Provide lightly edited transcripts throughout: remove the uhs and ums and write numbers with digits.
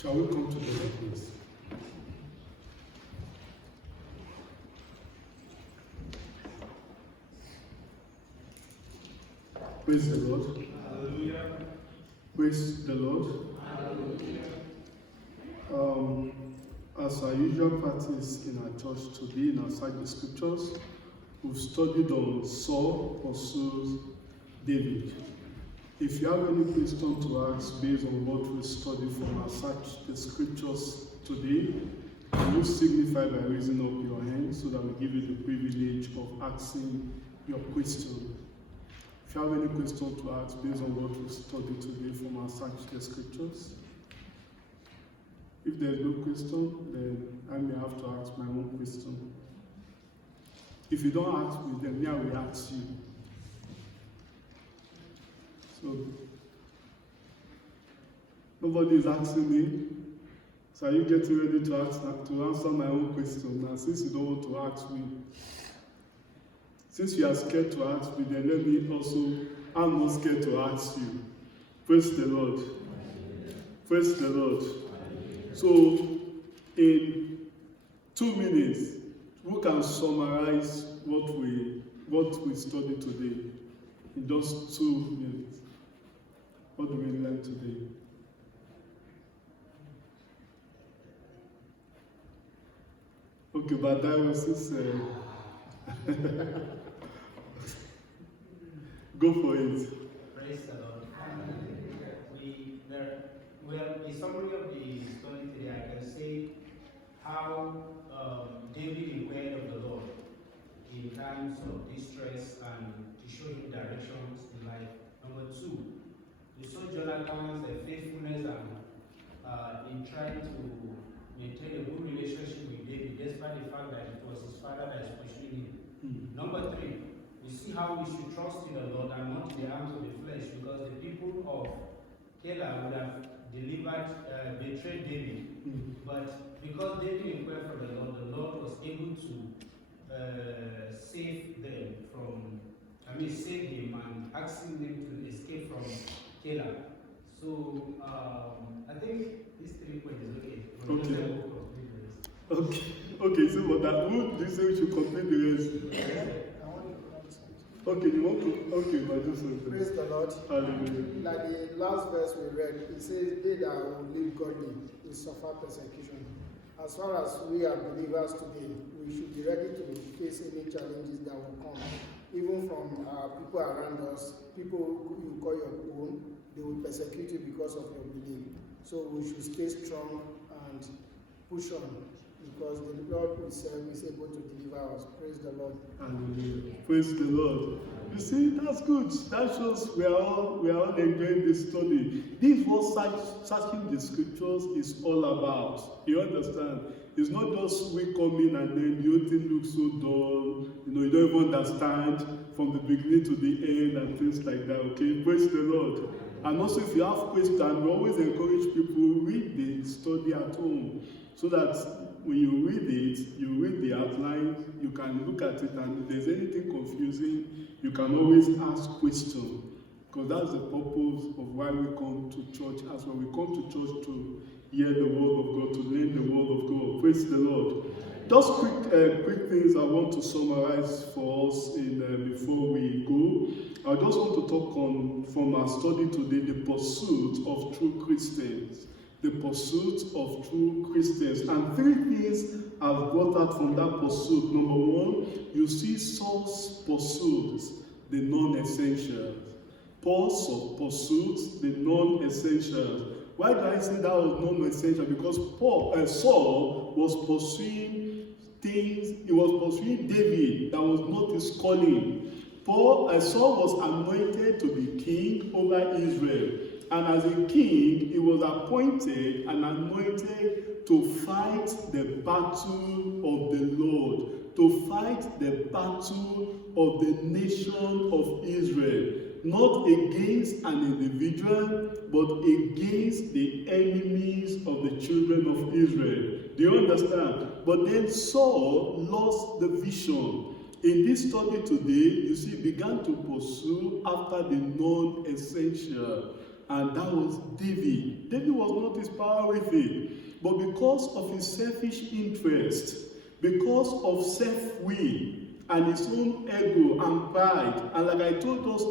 Shall we come together, please? Praise the Lord. Hallelujah. Praise the Lord. Hallelujah. As our usual practice in our church today, in our side the scriptures, we've studied on Saul pursues David. If you have any question to ask based on what we studied from our search the scriptures today, can you signify by raising up your hand so that we give you the privilege of asking your question? If you have any question to ask based on what we studied today from our search the scriptures, if there is no question, then I may have to ask my own question. If you don't ask me, then I will ask you. So, nobody is asking me. So are you getting ready to answer my own question? Now, since you don't want to ask me, since you are scared to ask me, then let me also, I'm not scared to ask you. Praise the Lord. Praise the Lord. So, in 2 minutes, who can summarize what we studied today? In just 2 minutes. What do we learn today? Okay, but that was just go for it. Praise the Lord. Well, a summary of the story today, I can say how David inquired of the Lord in times of distress and to show him directions in life. Number 2, we saw Jonathan's faithfulness and in trying to maintain a good relationship with David, despite the fact that it was his father that is pursuing him. Number 3, we see how we should trust in the Lord and not in the arms of the flesh, because the people of Keilah would have betrayed David. But because David inquired from the Lord was able to save him and asking them to escape from Keilah. So I think this 3 points is okay. Okay, so what that would you say we should complete the rest? Okay, you want to? Okay, but just praise the Lord. Hallelujah. Like the last verse we read, it says, "They that will live godly will suffer persecution." As far as we are believers today, we should be ready to face any challenges that will come, even from people around us. People you call your own, they will persecute you because of your belief. So we should stay strong and push on, because the Lord we serve is able to deliver us. Praise the Lord. Hallelujah. Praise the Lord. You see, that's good. That shows we are all enjoying this study. This is what searching the scriptures is all about. You understand? It's not just we come in and then the whole thing looks so dull. You don't even understand from the beginning to the end and things like that. Okay, praise the Lord. And also, if you have questions, we always encourage people read the study at home, so that when you read it, you read the outline, you can look at it, and if there's anything confusing, you can always ask questions. Because that's the purpose of why we come to church as well. We come to church to hear the word of God, to learn the word of God. Praise the Lord. Just quick things I want to summarize for us before we go. I just want to talk on, from our study today, the pursuit of true Christians. The pursuit of true Christians. And 3 things I've brought out from that pursuit. Number 1, you see Saul's pursuit, the non-essentials. Paul's pursuit, the non-essentials. Why do I say that was non-essential? Because Saul was pursuing things, he was pursuing David, that was not his calling. Saul was anointed to be king over Israel. And as a king, he was appointed and anointed to fight the battle of the Lord, to fight the battle of the nation of Israel. Not against an individual, but against the enemies of the children of Israel. Do you understand? But then Saul lost the vision. In this study today, you see, he began to pursue after the non-essential. and that was David. David was not his priority, but because of his selfish interest, because of self-will, and his own ego and pride, and like I told us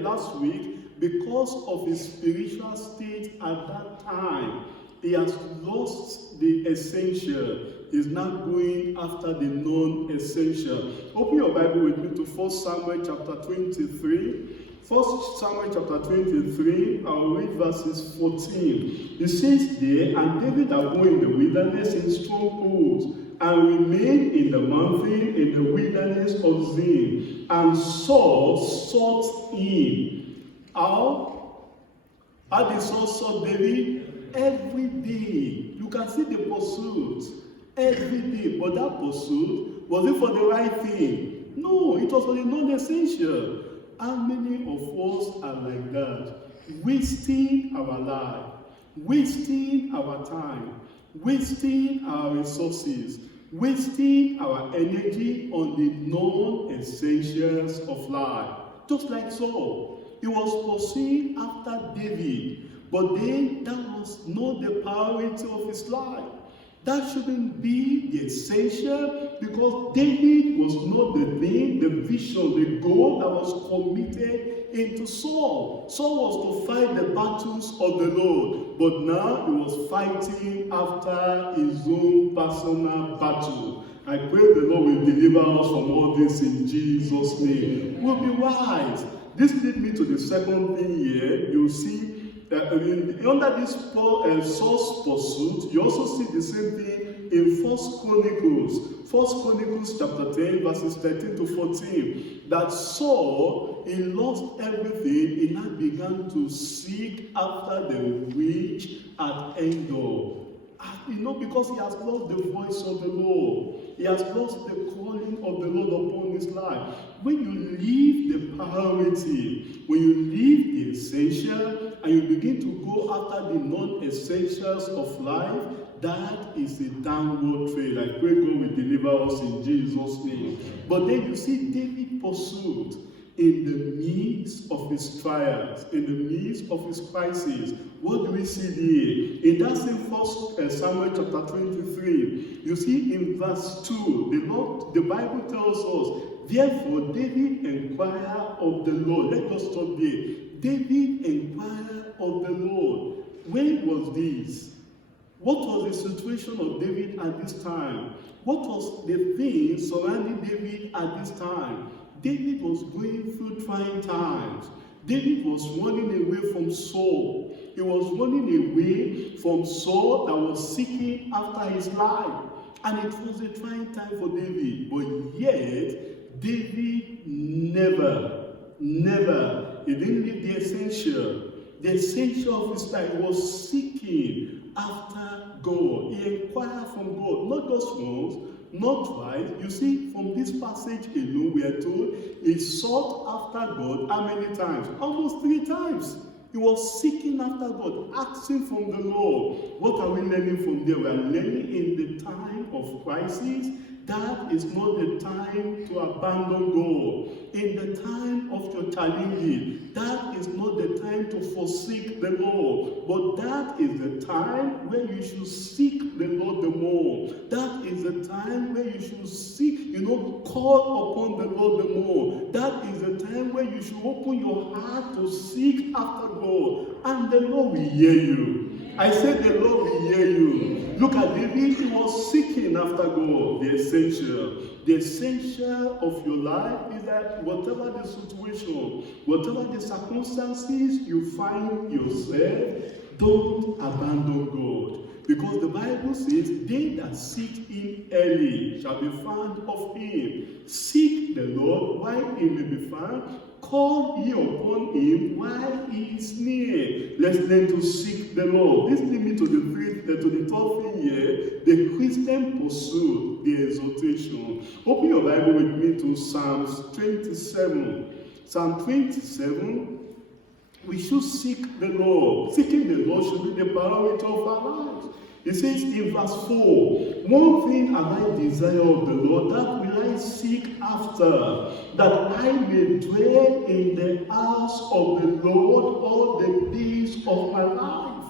last week, because of his spiritual state at that time, he has lost the essential. He's not going after the non-essential. Open your Bible with me to 1 Samuel chapter 23. 1 Samuel chapter 23, I'll read verses 14. It says there, and David abode in the wilderness in strongholds, and remained in the mountain in the wilderness of Zin. And Saul sought him. How did Saul sought David? Every day. You can see the pursuit. Every day. But that pursuit, was it for the right thing? No, it was for the non-essential. How many of us are like that? Wasting our life, wasting our time, wasting our resources, wasting our energy on the non-essentials of life. Just like Saul, he was pursuing after David, but then that was not the priority of his life. That shouldn't be the essential, because David was not the thing, the vision, the goal that was committed into Saul. Saul was to fight the battles of the Lord, but now he was fighting after his own personal battle. I pray the Lord will deliver us from all this in Jesus' name. We'll be wise. This leads me to the second thing here. You'll see under this Saul's pursuit, you also see the same thing in 1 Chronicles. 1 Chronicles chapter 10, verses 13 to 14. That Saul, he lost everything. He now began to seek after the witch at Endor. Because he has lost the voice of the Lord. He has lost the calling of the Lord upon his life. When you leave the priority, when you leave the essential, and you begin to go after the non-essentials of life, that is a downward trail. I pray God will deliver us in Jesus' name. But then you see David pursued in the midst of his trials, in the midst of his crisis. What do we see there? In that same 1 Samuel chapter 23, you see in verse 2, the Bible tells us, therefore David inquired of the Lord. Let us stop there. David inquired of the Lord. When was this? What was the situation of David at this time? What was the thing surrounding David at this time? David was going through trying times. David was running away from Saul. He was running away from Saul that was seeking after his life. And it was a trying time for David. But yet, David never, he didn't leave the essential. The essential of his life was seeking after God. He inquired from God, not just once, not twice. You see, from this passage alone, we are told he sought after God how many times? Almost 3 times. He was seeking after God, asking from the Lord. What are we learning from there? We are learning in the time of crisis. That is not the time to abandon God. In the time of your challenges, that is not the time to forsake the Lord. But that is the time where you should seek the Lord the more. That is the time where you should seek, call upon the Lord the more. That is the time where you should open your heart to seek after God. And the Lord will hear you. I said the Lord will hear you. Look at David, he was seeking after God, the essential. The essential of your life is that whatever the situation, whatever the circumstances you find yourself, don't abandon God. Because the Bible says, they that seek him early shall be found of him. Seek the Lord while he may be found. Call ye upon him while he is near. Let's learn to seek the Lord. This leads me to the third thing here, the Christian pursuit, the exhortation. Open your Bible with me to Psalms 27. Psalm 27, we should seek the Lord. Seeking the Lord should be the priority of our lives. It says in verse 4, one thing have I desire of the Lord, that will I seek after, that I may dwell in the house of the Lord all the days of my life.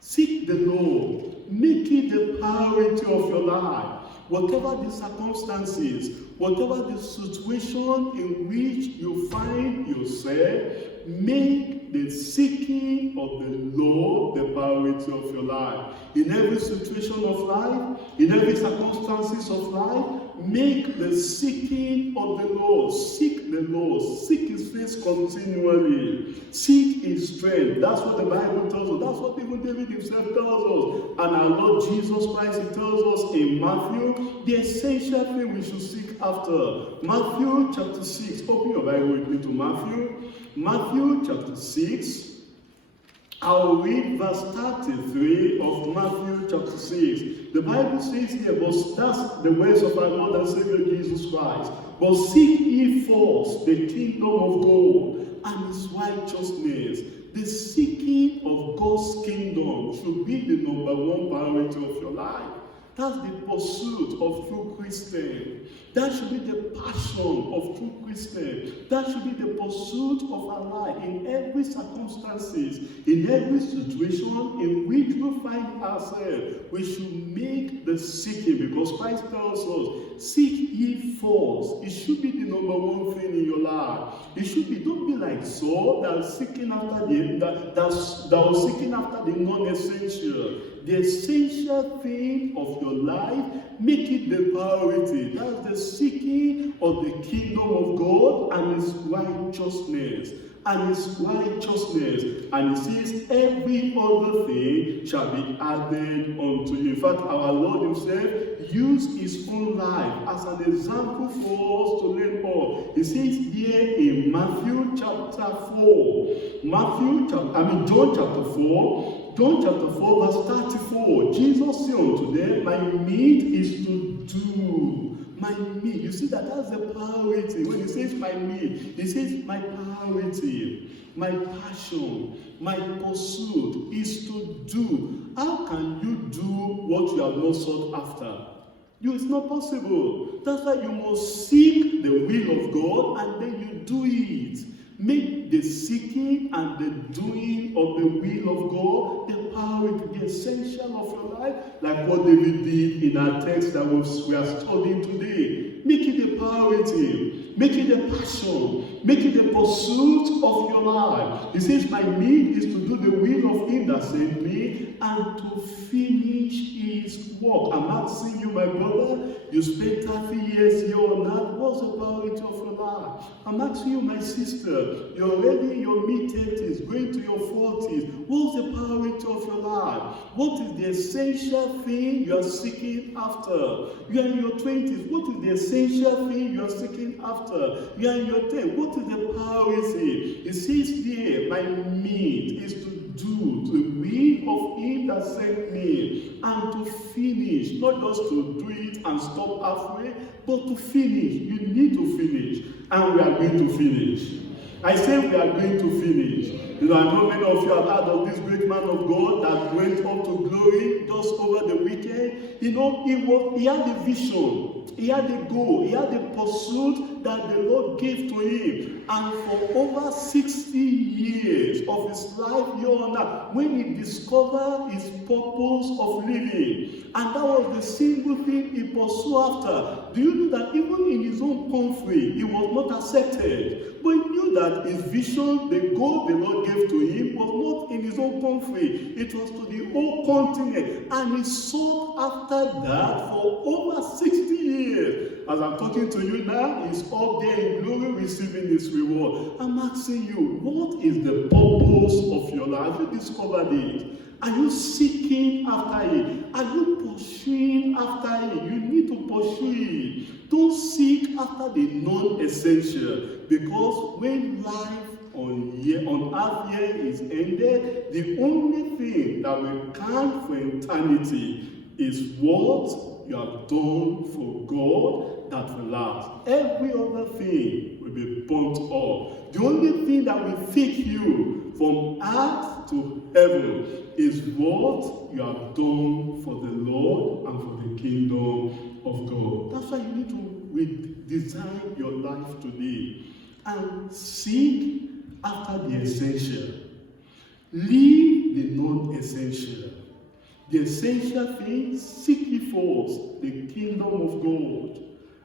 Seek the Lord. Make it the priority of your life. Whatever the circumstances, whatever the situation in which you find yourself, make the seeking of the Lord the priority of your life. In every situation of life, in every circumstances of life, make the seeking of the Lord. Seek the Lord. Seek His face continually. Seek His strength. That's what the Bible tells us. That's what even David himself tells us. And our Lord Jesus Christ, He tells us in Matthew, the essential thing we should seek after. Matthew chapter 6. Open your Bible with me to Matthew. Matthew chapter 6. I'll read verse 33 of Matthew chapter 6. The Bible says here, but that's the words of our Lord and Savior Jesus Christ. But seek ye first the kingdom of God and His righteousness. The seeking of God's kingdom should be the number one priority of your life. That's the pursuit of true Christian. That should be the passion of true Christian. That should be the pursuit of our life in every circumstances, in every situation in which we find ourselves. We should make the seeking, because Christ tells us, seek ye first. It should be the number one thing in your life. It should be, don't be like Saul that was seeking after the non-essential. The essential thing of your life, make it the priority. That's the seeking of the kingdom of God and His righteousness. And His righteousness. And He says, every other thing shall be added unto you. In fact, our Lord Himself used His own life as an example for us to learn of. He says here in Matthew chapter 4. John chapter 4 verse 34. Jesus said unto them, my meat is to do. My meat. You see that's the priority. When He says my meat, He says my priority, my passion, my pursuit is to do. How can you do what you have not sought after? It's not possible. That's why you must seek the will of God and then you do it. Make the seeking and the doing of the will of God the priority, the essential of your life, like what David did in our text that we are studying today. Make it the priority, make it the passion, make it the pursuit of your life. He says, my need is to do the will of Him that sent me and to finish His work. I'm asking you, my brother, you spent 30 years here on earth. What's the priority of your life? I'm asking you, my sister, you're already in your mid-30s, going to your 40s. What's the priority of your life? What is the essential thing you are seeking after? You are in your 20s. What is the essential thing you are seeking after? You are in your 10s. What is the priority? It says there, my meat is to do the will of Him that sent me, and to finish, not just to do it and stop halfway, but to finish. You need to finish, and we are going to finish. I say we are going to finish. I know many of you have heard of this great man of God that went up to glory just over the weekend. He had a vision, he had a goal, he had a pursuit that the Lord gave to him. And for over 60 years of his life here on earth, when he discovered his purpose of living, and that was the single thing he pursued after. Do you know that even in his own country, he was not accepted? But he knew that his vision, the goal the Lord gave to him, was not in his own country. It was to the whole continent. And he sought after that for over 60 years. As I'm talking to you now, he's up there in glory receiving his reward. I'm asking you, what is the purpose of your life? Have you discovered it? Are you seeking after it? Are you pursuing after it? You need to pursue it. Don't seek after the non-essential, because when life on earth here is ended, the only thing that will count for eternity is what you have done for God that will last. Every other thing will be burnt up. The only thing that will take you from earth to heaven is what you have done for the Lord and for the kingdom of God. That's why you need to redesign your life today and seek after the essential. Leave the non-essential. The essential things, seek ye first the kingdom of God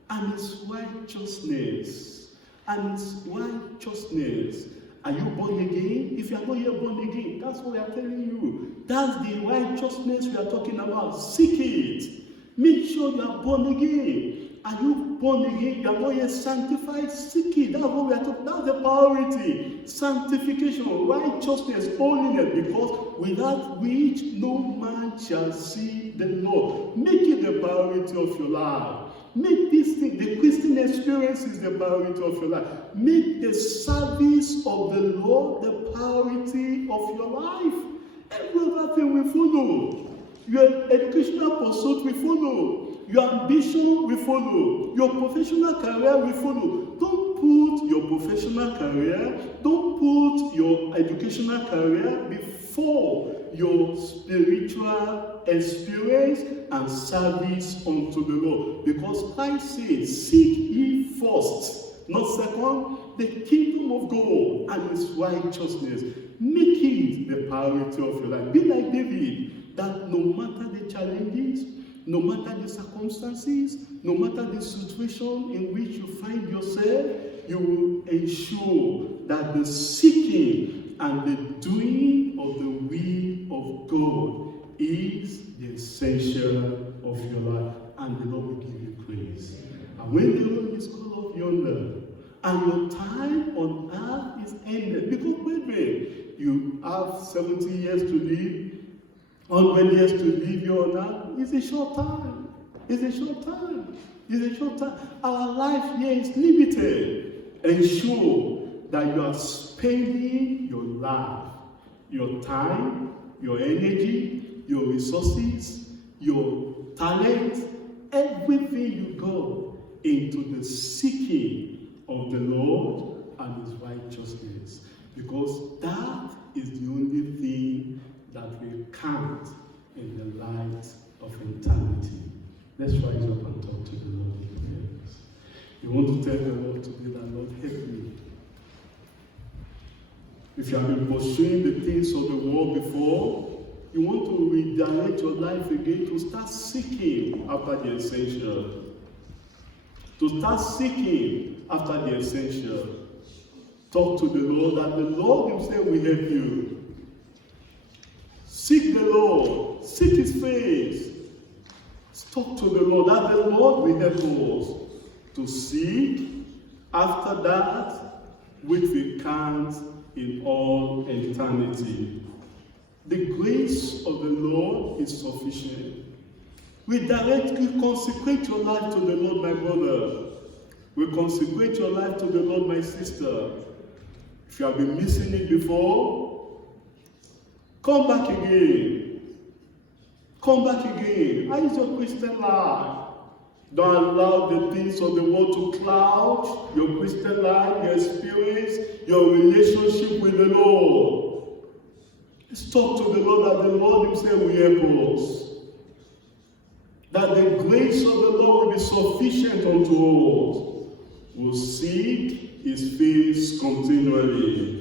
and his righteousness. And his righteousness. Are you born again? If you are not yet born again, that's what we are telling you. That's the righteousness we are talking about. Seek it. Make sure you are born again. Are you born again? You are not yet sanctified? Seek it. That's what we are talking about. That's the priority. Sanctification, righteousness, holiness, because without which no man shall see the Lord. Make it the priority of your life. Make this thing, the Christian experience is the priority of your life. Make the service of the Lord the priority of your life. Every other thing will follow. Your educational pursuit will follow. Your ambition will follow. Your professional career will follow. Don't put your professional career, don't put your educational career before your spiritual experience and service unto the Lord. Because Christ says, seek ye first, not second, the kingdom of God and his righteousness. Make it the priority of your life. Be like David, that no matter the challenges, no matter the circumstances, no matter the situation in which you find yourself, you will ensure that the seeking and the doing of the will of God is the essential of your life, and the Lord will give you praise. And when the Lord is called off yonder, and your time on earth is ended, because brethren, you have 70 years to live, 100 years to live here on earth. It's a short time. It's a short time. It's a short time. Our life here is limited. Ensure that you are spending your life, your time, your energy, your resources, your talent, everything you go into the seeking of the Lord and his righteousness. Because that is the only thing that will count in the light of eternity. Let's rise up and talk to the Lord in prayers. You want to tell the Lord today that, Lord, help me. If you have been pursuing the things of the world before, you want to redirect your life again to start seeking after the essential. To start seeking after the essential. Talk to the Lord, and the Lord himself will help you. Seek the Lord. Seek his face. Talk to the Lord, that the Lord will help us to seek after that which we count in all eternity. The grace of the Lord is sufficient. We directly consecrate your life to the Lord, my brother. We consecrate your life to the Lord, my sister. If you have been missing it before, come back again. Come back again. How is your Christian life? Don't allow the things of the world to cloud your Christian life, your experience, your relationship with the Lord. Let's talk to the Lord, that the Lord himself will help us. That the grace of the Lord will be sufficient unto us. We'll seek his face continually.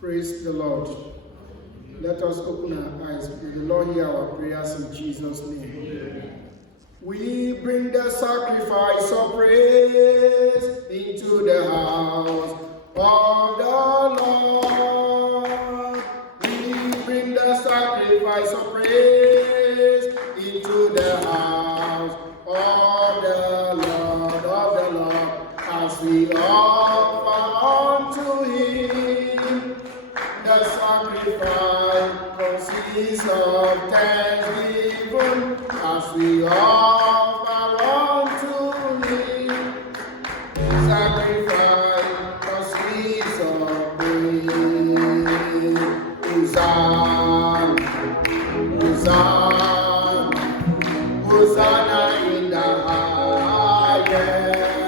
Praise the Lord. Let us open our eyes. May the Lord hear our prayers in Jesus' name. We bring the sacrifice of praise into the house of the Lord. We bring the sacrifice of praise into the house of the Lord, as we offer unto him. The sacrifice consists of thanksgiving, as we offer unto him. Sacrifice consists of praise. Hosanna, Hosanna, Hosanna in the highest.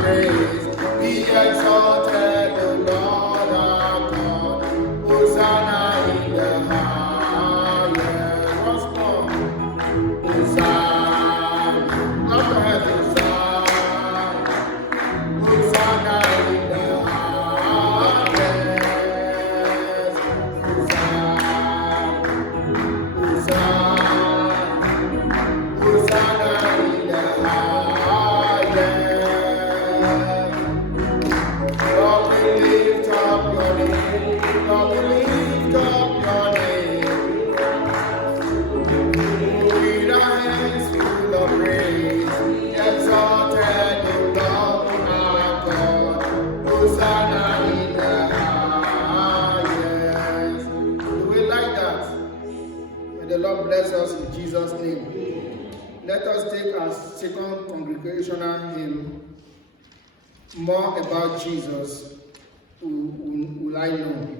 praise. Be exalted, O Lord our God. Hosanna in the highest. Once more. Hosanna. Clap your hands, Hosanna. Hosanna in the highest. Hosanna. Hosanna in the highest. Lord, we lift up your name. Lord, we lift up your name. With our hands full of praise, exalted O Lord our God. Hosanna in the highest. Do we like that? May the Lord bless us in Jesus' name. Let us take our second congregational hymn, More About Jesus, Will I Know.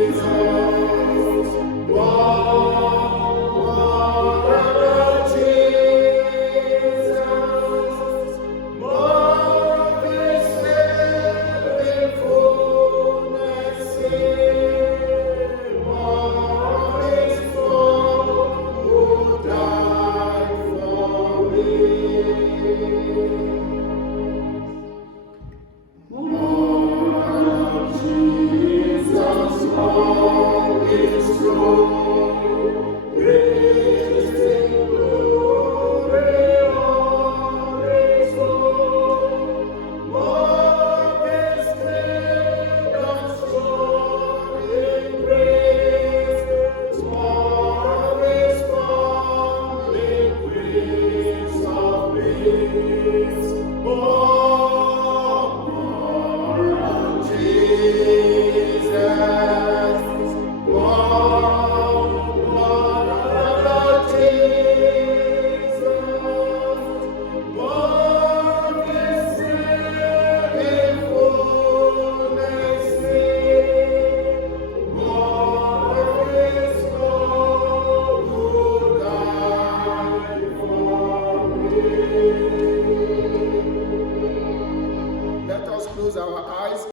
Jesus. Amen.